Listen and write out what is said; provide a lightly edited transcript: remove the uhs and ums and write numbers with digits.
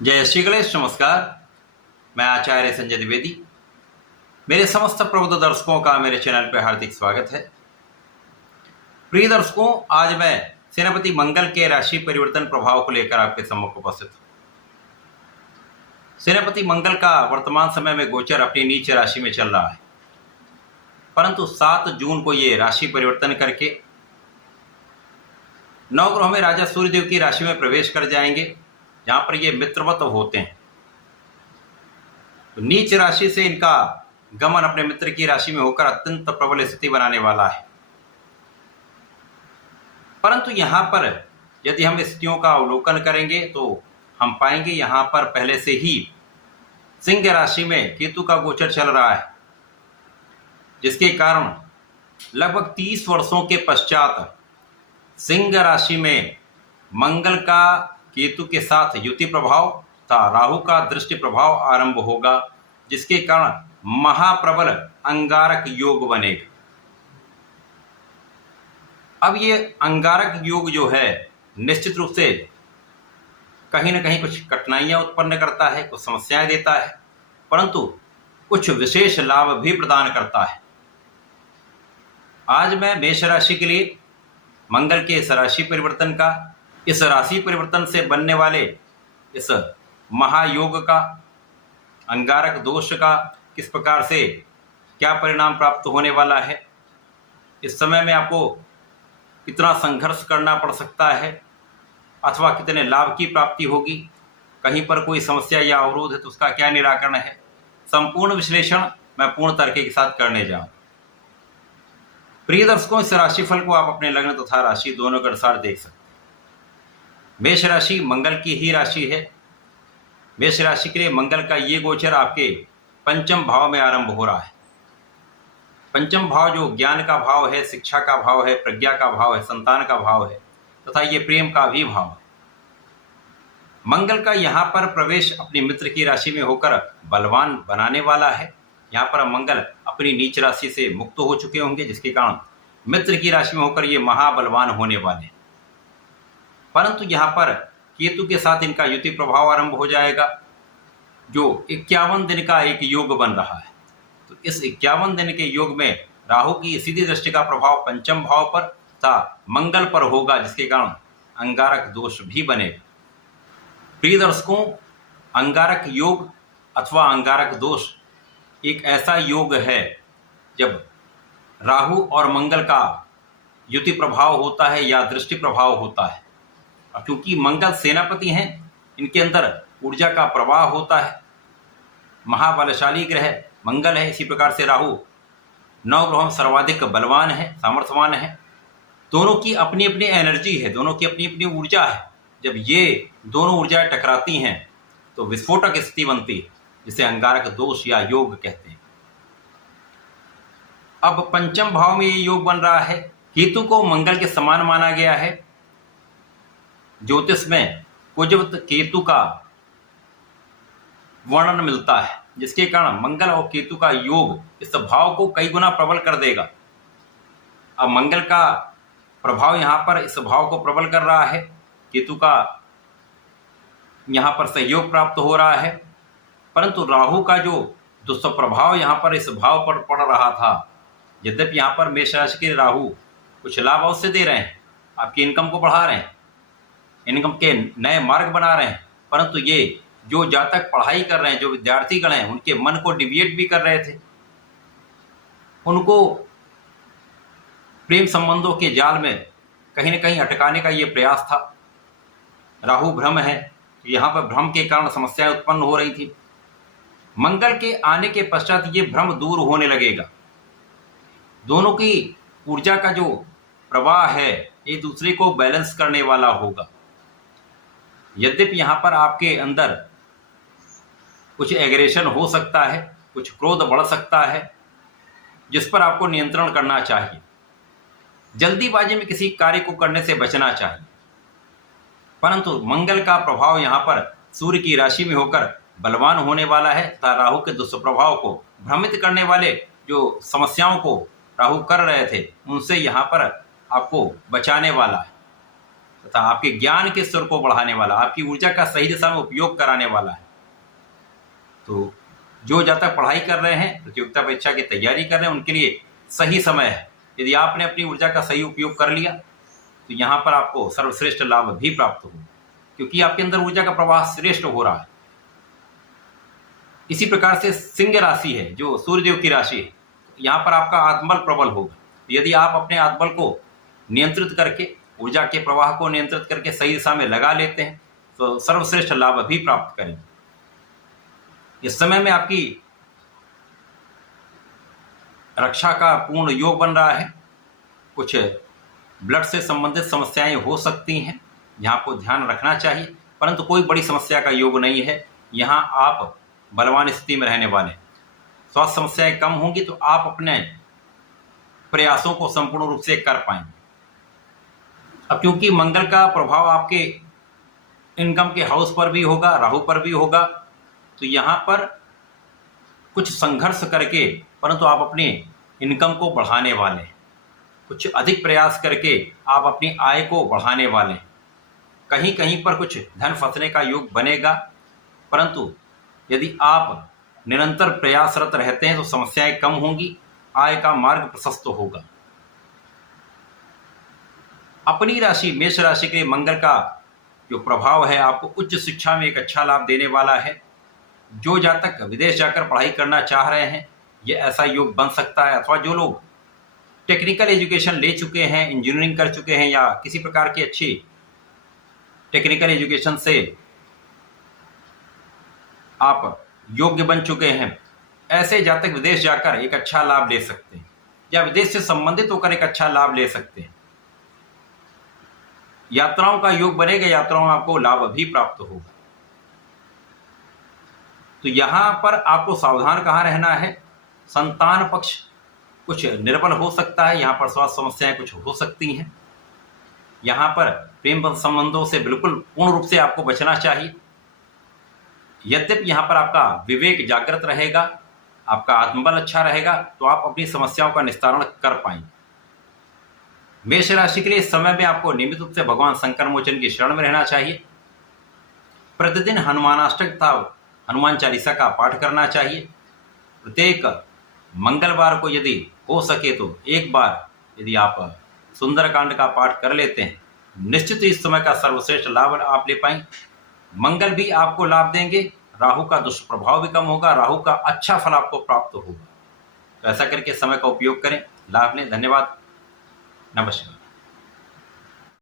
जय श्री गणेश। नमस्कार। मैं आचार्य संजय द्विवेदी। मेरे समस्त प्रबुद्ध दर्शकों का मेरे चैनल पर हार्दिक स्वागत है। प्रिय दर्शकों, आज मैं सेनापति मंगल के राशि परिवर्तन प्रभाव को लेकर आपके सम्मुख उपस्थित हूँ। सेनापति मंगल का वर्तमान समय में गोचर अपनी नीच राशि में चल रहा है, परंतु 7 जून को ये राशि परिवर्तन करके नवग्रहों में राजा सूर्यदेव की राशि में प्रवेश कर जाएंगे, जहां पर ये मित्रवत होते हैं। तो नीच राशि से इनका गमन अपने मित्र की राशि में होकर अत्यंत प्रबल स्थिति बनाने वाला है। परंतु यहां पर यदि हम स्थितियों का अवलोकन करेंगे तो हम पाएंगे यहां पर पहले से ही सिंह राशि में केतु का गोचर चल रहा है, जिसके कारण लगभग 30 वर्षों के पश्चात सिंह राशि में मंगल का केतु के साथ युति प्रभाव तथा राहु का दृष्टि प्रभाव आरंभ होगा, जिसके कारण महाप्रबल अंगारक योग बनेगा। अब ये अंगारक योग जो है निश्चित रूप से कहीं ना कहीं कुछ कठिनाइयां उत्पन्न करता है, कुछ समस्याएं देता है, परंतु कुछ विशेष लाभ भी प्रदान करता है। आज मैं मेष राशि के लिए मंगल के इस राशि परिवर्तन का, इस राशि परिवर्तन से बनने वाले इस महायोग का, अंगारक दोष का किस प्रकार से क्या परिणाम प्राप्त होने वाला है, इस समय में आपको कितना संघर्ष करना पड़ सकता है अथवा कितने लाभ की प्राप्ति होगी, कहीं पर कोई समस्या या अवरोध है तो उसका क्या निराकरण है, संपूर्ण विश्लेषण मैं पूर्ण तरीके के साथ करने जाऊँ। प्रिय दर्शकों, इस राशिफल को आप अपने लग्न तथा राशि दोनों के अनुसार देख सकते हैं। मेष राशि मंगल की ही राशि है। मेष राशि के लिए मंगल का ये गोचर आपके पंचम भाव में आरंभ हो रहा है। पंचम भाव जो ज्ञान का भाव है, शिक्षा का भाव है, प्रज्ञा का भाव है, संतान का भाव है तथा ये प्रेम का भी भाव है। मंगल का यहाँ पर प्रवेश अपनी मित्र की राशि में होकर बलवान बनाने वाला है। यहाँ पर मंगल अपनी नीच राशि से मुक्त हो चुके होंगे, जिसके कारण मित्र की राशि में होकर ये महाबलवान होने वाले हैं। परंतु यहाँ पर केतु के साथ इनका युति प्रभाव आरंभ हो जाएगा, जो 51 दिन का एक योग बन रहा है। तो इस 51 दिन के योग में राहु की सीधी दृष्टि का प्रभाव पंचम भाव पर तथा मंगल पर होगा, जिसके कारण अंगारक दोष भी बनेगा। प्रिय दर्शकों, अंगारक योग अथवा अंगारक दोष एक ऐसा योग है जब राहु और मंगल का युति प्रभाव होता है या दृष्टि प्रभाव होता है। और क्योंकि मंगल सेनापति हैं, इनके अंदर ऊर्जा का प्रवाह होता है, महाबलशाली ग्रह मंगल है। इसी प्रकार से राहु 9 ग्रहों में सर्वाधिक बलवान है, सामर्थ्यवान है। दोनों की अपनी अपनी एनर्जी है, दोनों की अपनी अपनी ऊर्जा है। जब ये दोनों ऊर्जाएं टकराती हैं तो विस्फोटक स्थिति बनती है, जिसे अंगारक दोष या योग कहते हैं। अब पंचम भाव में ये योग बन रहा है। केतु को मंगल के समान माना गया है। ज्योतिष में कुजवत केतु का वर्णन मिलता है, जिसके कारण मंगल और केतु का योग इस भाव को कई गुना प्रबल कर देगा। अब मंगल का प्रभाव यहाँ पर इस भाव को प्रबल कर रहा है, केतु का यहाँ पर सहयोग प्राप्त हो रहा है। परंतु राहु का जो दुष्प्रभाव यहाँ पर इस भाव पर पड़ रहा था, यद्यपि यहाँ पर मेष राशि के राहु कुछ लाभ अवश्य दे रहे हैं, आपकी इनकम को बढ़ा रहे हैं, इनकम के नए मार्ग बना रहे हैं, परंतु ये जो जातक पढ़ाई कर रहे हैं, जो विद्यार्थीगण हैं, उनके मन को डिविएट भी कर रहे थे। उनको प्रेम संबंधों के जाल में कहीं न कहीं अटकाने का ये प्रयास था। राहु भ्रम है, यहाँ पर भ्रम के कारण समस्याएं उत्पन्न हो रही थी। मंगल के आने के पश्चात ये भ्रम दूर होने लगेगा। दोनों की ऊर्जा का जो प्रवाह है एक दूसरे को बैलेंस करने वाला होगा। यद्यपि यहाँ पर आपके अंदर कुछ एग्रेशन हो सकता है, कुछ क्रोध बढ़ सकता है, जिस पर आपको नियंत्रण करना चाहिए। जल्दीबाजी में किसी कार्य को करने से बचना चाहिए। परंतु मंगल का प्रभाव यहाँ पर सूर्य की राशि में होकर बलवान होने वाला है तथा राहु के दुष्प्रभाव को भ्रमित करने वाले जो समस्याओं को राहु कर रहे थे, उनसे यहाँ पर आपको बचाने वाला है। तथा आपके ज्ञान के स्तर को बढ़ाने वाला, आपकी ऊर्जा का सही दिशा में उपयोग कराने वाला है। तो जो जब तक पढ़ाई कर रहे हैं, प्रतियोगिता परीक्षा की तैयारी कर रहे हैं, उनके लिए सही समय है। यदि आपने अपनी ऊर्जा का सही उपयोग कर लिया तो यहाँ पर आपको सर्वश्रेष्ठ लाभ भी प्राप्त होगा, क्योंकि आपके अंदर ऊर्जा का प्रवाह श्रेष्ठ हो रहा है। इसी प्रकार से सिंह राशि है जो सूर्यदेव की राशि है, यहाँ पर आपका आत्मबल प्रबल होगा। यदि आप अपने आत्मबल को नियंत्रित करके, ऊर्जा के प्रवाह को नियंत्रित करके सही दिशा में लगा लेते हैं तो सर्वश्रेष्ठ लाभ भी प्राप्त करेंगे। इस समय में आपकी रक्षा का पूर्ण योग बन रहा है। कुछ ब्लड से संबंधित समस्याएं हो सकती हैं, यहाँ आपको ध्यान रखना चाहिए, परंतु कोई बड़ी समस्या का योग नहीं है। यहाँ आप बलवान स्थिति में रहने वाले। स्वास्थ्य समस्याएं कम होंगी तो आप अपने प्रयासों को संपूर्ण रूप से कर पाएंगे। अब क्योंकि मंगल का प्रभाव आपके इनकम के हाउस पर भी होगा, राहु पर भी होगा, तो यहाँ पर कुछ संघर्ष करके परंतु आप अपनी इनकम को बढ़ाने वाले हैं। कुछ अधिक प्रयास करके आप अपनी आय को बढ़ाने वाले हैं। कहीं कहीं पर कुछ धन फंसने का योग बनेगा, परंतु यदि आप निरंतर प्रयासरत रहते हैं तो समस्याएं कम होंगी, आय का मार्ग प्रशस्त होगा। अपनी राशि मेष राशि के मंगल का जो प्रभाव है आपको उच्च शिक्षा में एक अच्छा लाभ देने वाला है। जो जातक विदेश जाकर पढ़ाई करना चाह रहे हैं ये ऐसा योग बन सकता है, अथवा जो लोग टेक्निकल एजुकेशन ले चुके हैं, इंजीनियरिंग कर चुके हैं या किसी प्रकार की अच्छी टेक्निकल एजुकेशन से आप योग्य बन चुके हैं, ऐसे जातक विदेश जाकर एक अच्छा लाभ ले सकते हैं या विदेश से संबंधित होकर एक अच्छा लाभ ले सकते हैं। यात्राओं का योग बनेगा, यात्राओं में आपको लाभ भी प्राप्त होगा। तो यहाँ पर आपको सावधान कहाँ रहना है, संतान पक्ष कुछ निर्बल हो सकता है, यहाँ पर स्वास्थ्य समस्याएं कुछ हो सकती हैं। यहाँ पर प्रेम संबंधों से बिल्कुल पूर्ण रूप से आपको बचना चाहिए। यद्यपि यहाँ पर आपका विवेक जागृत रहेगा, आपका आत्मबल अच्छा रहेगा, तो आप अपनी समस्याओं का निस्तारण कर पाएंगे। मेष राशि के लिए इस समय में आपको नियमित रूप से भगवान शंकर मोचन की शरण में रहना चाहिए। प्रतिदिन हनुमानाष्टक तथा हनुमान चालीसा का पाठ करना चाहिए। प्रत्येक मंगलवार को यदि हो सके तो एक बार यदि आप सुंदरकांड का पाठ कर लेते हैं, निश्चित इस समय का सर्वश्रेष्ठ लाभ आप ले पाएंगे। मंगल भी आपको लाभ देंगे, राहु का दुष्प्रभाव भी कम होगा, राहु का अच्छा फल आपको प्राप्त होगा। तो ऐसा करके समय का उपयोग करें, लाभ लें। धन्यवाद, नमस्कार।